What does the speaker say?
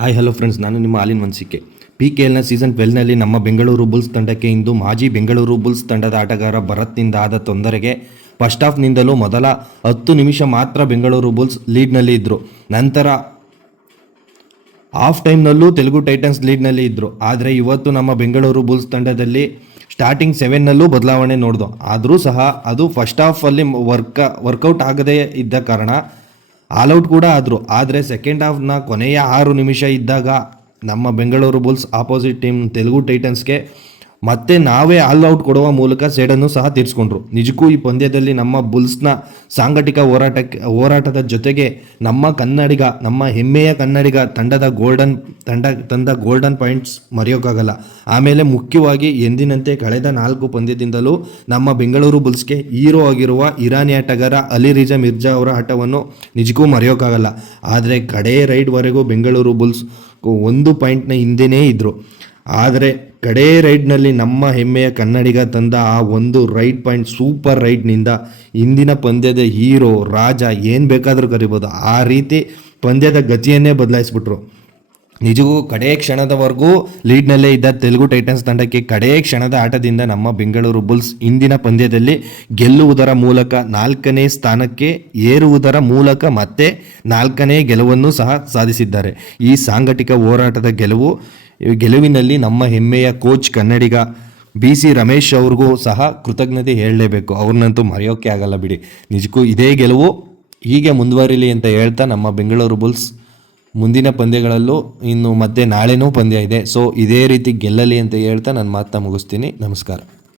Hi hello friends ನಾನು ನಿಮ್ಮ ಆಲಿನ್ ಮನ್ಸಿಕೆ. ಪಿ ಕೆ ಎಲ್ನ ಸೀಸನ್ ಟ್ವೆಲ್ನಲ್ಲಿ ನಮ್ಮ ಬೆಂಗಳೂರು ಬುಲ್ಸ್ ತಂಡಕ್ಕೆ ಇಂದು ಮಾಜಿ ಬೆಂಗಳೂರು ಬುಲ್ಸ್ ತಂಡದ ಆಟಗಾರ ಭರತ್ನಿಂದ ಆದ ತೊಂದರೆಗೆ ಫಸ್ಟ್ ಹಾಫ್ನಿಂದಲೂ ಮೊದಲ ಹತ್ತು ನಿಮಿಷ ಮಾತ್ರ ಬೆಂಗಳೂರು ಬುಲ್ಸ್ ಲೀಡ್ನಲ್ಲಿ ಇದ್ದರು ನಂತರ ಹಾಫ್ ಟೈಮ್ನಲ್ಲೂ ತೆಲುಗು ಟೈಟನ್ಸ್ ಲೀಡ್ನಲ್ಲಿ ಇದ್ದರು ಆದರೆ ಇವತ್ತು ನಮ್ಮ ಬೆಂಗಳೂರು ಬುಲ್ಸ್ ತಂಡದಲ್ಲಿ ಸ್ಟಾರ್ಟಿಂಗ್ ಸೆವೆನ್ನಲ್ಲೂ ಬದಲಾವಣೆ ನೋಡ್ದು. ಆದರೂ ಸಹ ಅದು ಫಸ್ಟ್ ಹಾಫಲ್ಲಿ ವರ್ಕ ವರ್ಕೌಟ್ ಆಗದೇ ಇದ್ದ ಕಾರಣ ಆಲ್ಔಟ್ ಕೂಡ ಆದರು. ಆದರೆ ಸೆಕೆಂಡ್ ಹಾಫ್ನ ಕೊನೆಯ ಆರು ನಿಮಿಷ ಇದ್ದಾಗ ನಮ್ಮ Bengaluru bulls opposite team Telugu ಟೈಟನ್ಸ್ಗೆ ಮತ್ತೆ ನಾವೇ ಆಲ್ ಔಟ್ ಕೊಡುವ ಮೂಲಕ ಸೇಡನ್ನು ಸಹ ತೀರಿಸ್ಕೊಂಡ್ರು. ನಿಜಕ್ಕೂ ಈ ಪಂದ್ಯದಲ್ಲಿ ನಮ್ಮ ಬುಲ್ಸ್ನ ಸಾಂಘಟಿಕ ಹೋರಾಟಕ್ಕೆ, ಹೋರಾಟದ ಜೊತೆಗೆ ನಮ್ಮ ಕನ್ನಡಿಗ, ನಮ್ಮ ಹೆಮ್ಮೆಯ ಕನ್ನಡಿಗ ತಂಡದ ಗೋಲ್ಡನ್ ತಂಡ, ತಂದ ಗೋಲ್ಡನ್ ಪಾಯಿಂಟ್ಸ್ ಮರೆಯೋಕ್ಕಾಗಲ್ಲ. ಆಮೇಲೆ ಮುಖ್ಯವಾಗಿ ಎಂದಿನಂತೆ ಕಳೆದ ನಾಲ್ಕು ಪಂದ್ಯದಿಂದಲೂ ನಮ್ಮ ಬೆಂಗಳೂರು ಬುಲ್ಸ್ಗೆ ಹೀರೋ ಆಗಿರುವ ಇರಾನಿ ಆಟಗಾರ ಅಲಿ ರಿಜಾ ಮಿರ್ಜಾ ಅವರ ಆಟವನ್ನು ನಿಜಕ್ಕೂ ಮರೆಯೋಕ್ಕಾಗಲ್ಲ. ಆದರೆ ಕಡೇ ರೈಡ್ವರೆಗೂ ಬೆಂಗಳೂರು ಬುಲ್ಸ್ ಒಂದು ಪಾಯಿಂಟ್ನ ಹಿಂದೆನೇ ಇದ್ದರು ಆದರೆ ಕಡೇ ರೈಡ್ನಲ್ಲಿ ನಮ್ಮ ಹೆಮ್ಮೆಯ ಕನ್ನಡಿಗ ತಂದ ಆ ಒಂದು ರೈಡ್ ಪಾಯಿಂಟ್, ಸೂಪರ್ ರೈಡ್ನಿಂದ ಇಂದಿನ ಪಂದ್ಯದ ಹೀರೋ ರಾಜ ಏನು ಬೇಕಾದರೂ ಕರಿಬೋದು. ಆ ರೀತಿ ಪಂದ್ಯದ ಗತಿಯನ್ನೇ ಬದಲಾಯಿಸ್ಬಿಟ್ರು. ನಿಜಕ್ಕೂ ಕಡೇ ಕ್ಷಣದವರೆಗೂ ಲೀಡ್ನಲ್ಲೇ ಇದ್ದ ತೆಲುಗು ಟೈಟನ್ಸ್ ತಂಡಕ್ಕೆ ಕಡೇ ಕ್ಷಣದ ಆಟದಿಂದ ನಮ್ಮ ಬೆಂಗಳೂರು ಬುಲ್ಸ್ ಇಂದಿನ ಪಂದ್ಯದಲ್ಲಿ ಗೆಲ್ಲುವುದರ ಮೂಲಕ ನಾಲ್ಕನೇ ಸ್ಥಾನಕ್ಕೆ ಏರುವುದರ ಮೂಲಕ ಮತ್ತೆ ನಾಲ್ಕನೇ ಗೆಲುವನ್ನು ಸಹ ಸಾಧಿಸಿದ್ದಾರೆ. ಈ ಸಾಂಘಟಿಕ ಹೋರಾಟದ ಗೆಲುವು ಗೆಲುವಿನಲ್ಲಿ ನಮ್ಮ ಹೆಮ್ಮೆಯ ಕೋಚ್ ಕನ್ನಡಿಗ ಬಿ ಸಿ ರಮೇಶ್ ಅವ್ರಿಗೂ ಸಹ ಕೃತಜ್ಞತೆ ಹೇಳಲೇಬೇಕು. ಅವ್ರನ್ನಂತೂ ಮರೆಯೋಕ್ಕೆ ಆಗಲ್ಲ ಬಿಡಿ. ನಿಜಕ್ಕೂ ಇದೇ ಗೆಲುವು. ಹೀಗೆ ಮುಂದುವರಿಲಿ ಅಂತ ಹೇಳ್ತಾ ನಮ್ಮ ಬೆಂಗಳೂರು ಬುಲ್ಸ್ ಮುಂದಿನ ಪಂದ್ಯಗಳಲ್ಲೂ ಇನ್ನು ಮತ್ತೆ ನಾಳೆನೂ ಪಂದ್ಯ ಇದೆ. ಸೊ ಇದೇ ರೀತಿ ಗೆಲ್ಲಲಿ ಅಂತ ಹೇಳ್ತಾ ನನ್ನ ಮಾತನ್ನ ಮುಗಿಸ್ತೀನಿ. ನಮಸ್ಕಾರ.